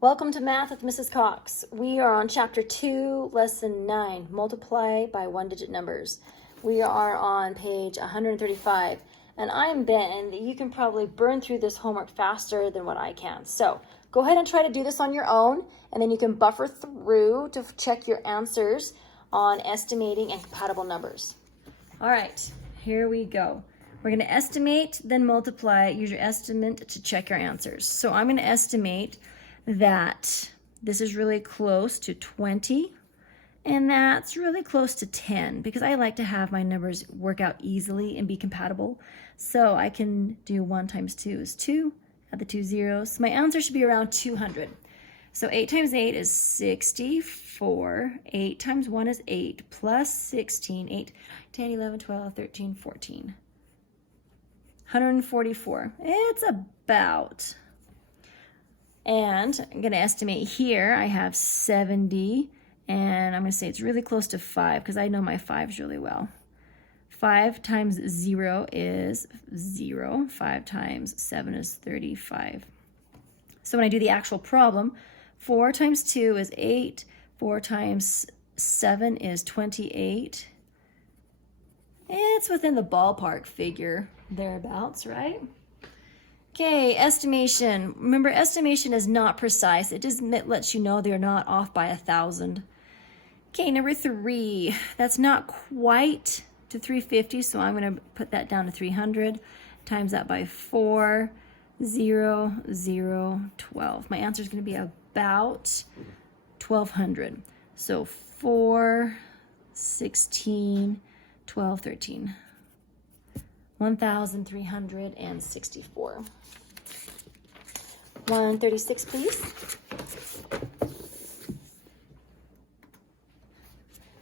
Welcome to Math with Mrs. Cox. We are on Chapter 2, Lesson 9, Multiply by One-Digit Numbers. We are on page 135, and I'm betting that you can probably burn through this homework faster than what I can. So go ahead and try to do this on your own, and then you can buffer through to check your answers on estimating and compatible numbers. All right, here we go. We're going to estimate, then multiply. Use your estimate to check your answers. So I'm going to estimate that this is really close to 20 and that's really close to 10 because I like to have my numbers work out easily and be compatible. So I can do 1 times 2 is 2, add the 2 zeros. So my answer should be around 200. So 8 times 8 is 64. 8 times 1 is 8 plus 16. 8, 10, 11, 12, 13, 14. 144. It's about... And I'm going to estimate here, I have 70, and I'm going to say it's really close to 5 because I know my 5s really well. 5 times 0 is 0. 5 times 7 is 35. So when I do the actual problem, 4 times 2 is 8. 4 times 7 is 28. It's within the ballpark figure, thereabouts, right? Okay, estimation. Remember, estimation is not precise. It just lets you know they're not off by 1,000. Okay, number 3. That's not quite to 350, so I'm going to put that down to 300. Times that by 4, 0, 0, 12. My answer is going to be about 1,200. So 4, 16, 12, 13. 1,364. 136, please.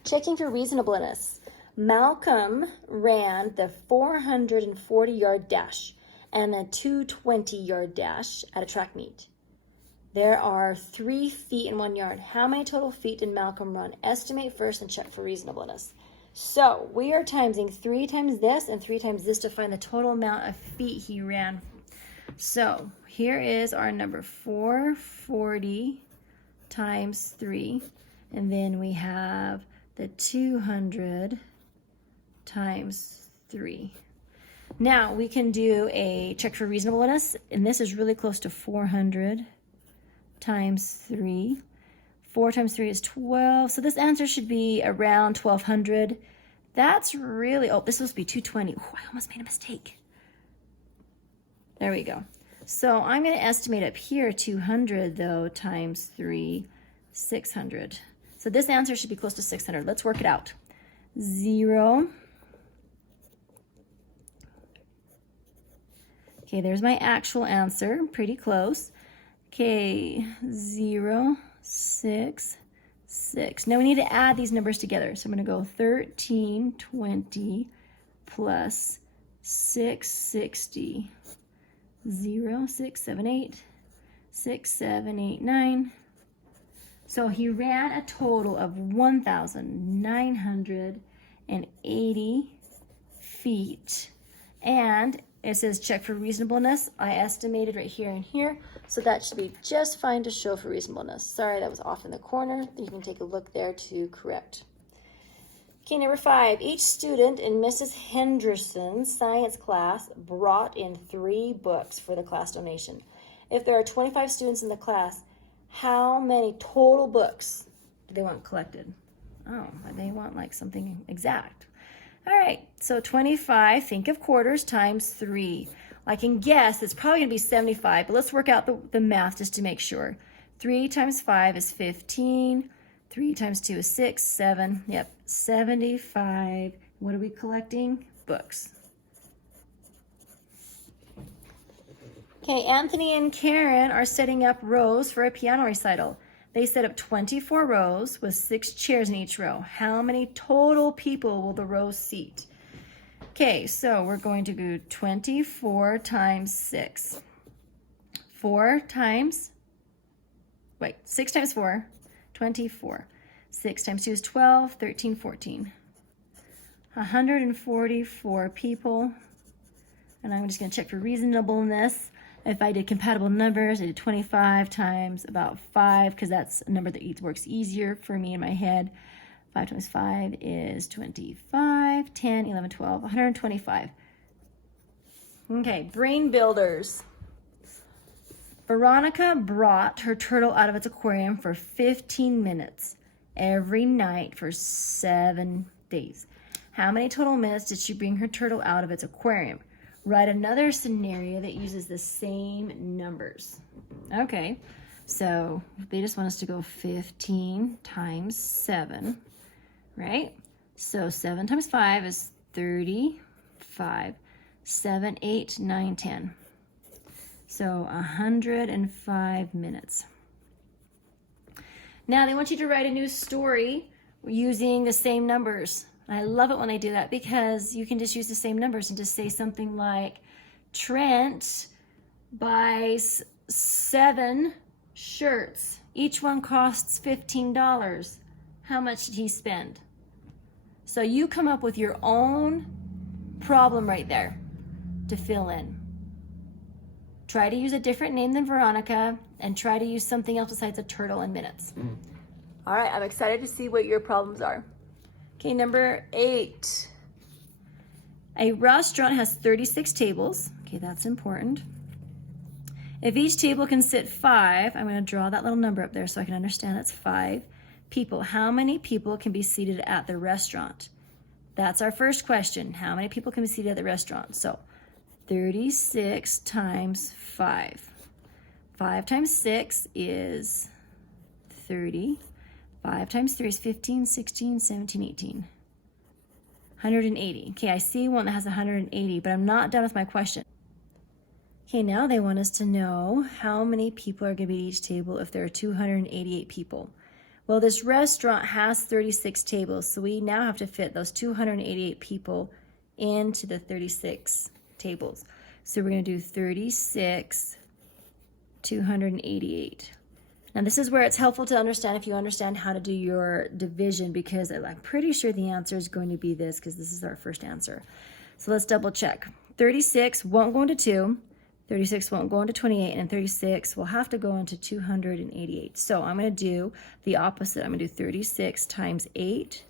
Checking for reasonableness. Malcolm ran the 440-yard dash and a 220-yard dash at a track meet. There are 3 feet in 1 yard. How many total feet did Malcolm run? Estimate first and check for reasonableness. So we are timesing 3 times this and 3 times this to find the total amount of feet he ran. So here is our number, 440 times 3. And then we have the 200 times 3. Now we can do a check for reasonableness. And this is really close to 400 times 3. 4 times 3 is 12. So this answer should be around 1,200. That's really, oh, this is supposed to be 220. Oh, I almost made a mistake. There we go. So I'm going to estimate up here 200, though, times 3, 600. So this answer should be close to 600. Let's work it out. 0. Okay, there's my actual answer. Pretty close. Okay, 0, 6, 6. Now we need to add these numbers together. So I'm going to go 1320 plus 660. 0, 6, 7, 8. 6, 7, 8, 9. So he ran a total of 1,980 feet. And it says check for reasonableness. I estimated right here and here, so that should be just fine to show for reasonableness. Sorry, that was off in the corner. You can take a look there to correct. Okay, number 5. Each student in Mrs. Henderson's science class brought in 3 books for the class donation. If there are 25 students in the class, how many total books do they want collected? Oh, they want like something exact. All right, so 25, think of quarters, times 3. I can guess it's probably going to be 75, but let's work out the math just to make sure. 3 times 5 is 15. 3 times 2 is 6, 7. Yep, 75. What are we collecting? Books. Okay, Anthony and Karen are setting up rows for a piano recital. They set up 24 rows with 6 chairs in each row. How many total people will the rows seat? Okay, so we're going to do 24 times 6. 6 times 4, 24. 6 times 2 is 12, 13, 14. 144 people. And I'm just going to check for reasonableness. If I did compatible numbers, I did 25 times about 5, because that's a number that works easier for me in my head. 5 times 5 is 25, 10, 11, 12, 125. Okay, brain builders. Veronica brought her turtle out of its aquarium for 15 minutes every night for 7 days. How many total minutes did she bring her turtle out of its aquarium? Write another scenario that uses the same numbers. Okay, so they just want us to go 15 times 7, right? So 7 times 5 is 35. 7, 8, 9, 10. So 105 minutes. Now they want you to write a new story using the same numbers. I love it when they do that, because you can just use the same numbers and just say something like, Trent buys 7 shirts. Each one costs $15. How much did he spend? So you come up with your own problem right there to fill in. Try to use a different name than Veronica, and try to use something else besides a turtle and minutes. All right, I'm excited to see what your problems are. Okay, number 8. A restaurant has 36 tables. Okay, that's important. If each table can sit 5, I'm going to draw that little number up there so I can understand that's 5 people. How many people can be seated at the restaurant? That's our first question. How many people can be seated at the restaurant? So 36 times 5. 5 times 6 is 30. 5 times 3 is 15, 16, 17, 18. 180. Okay, I see one that has 180, but I'm not done with my question. Okay, now they want us to know how many people are going to be at each table if there are 288 people. Well, this restaurant has 36 tables, so we now have to fit those 288 people into the 36 tables. So we're going to do 36, 288. Now this is where it's helpful to understand if you understand how to do your division, because I'm pretty sure the answer is going to be this, because this is our first answer. So let's double check. 36 won't go into 2, 36 won't go into 28, and 36 will have to go into 288. So I'm going to do the opposite. I'm going to do 36 times 8.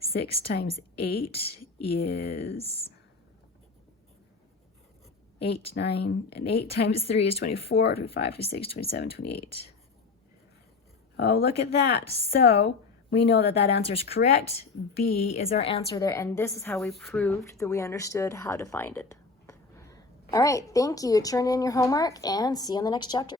6 times 8 is 8, 9, and 8 times 3 is 24, 25, 26, 27, 28. Oh, look at that. So we know that that answer is correct. B is our answer there, and this is how we proved that we understood how to find it. All right, thank you. Turn in your homework and see you on the next chapter.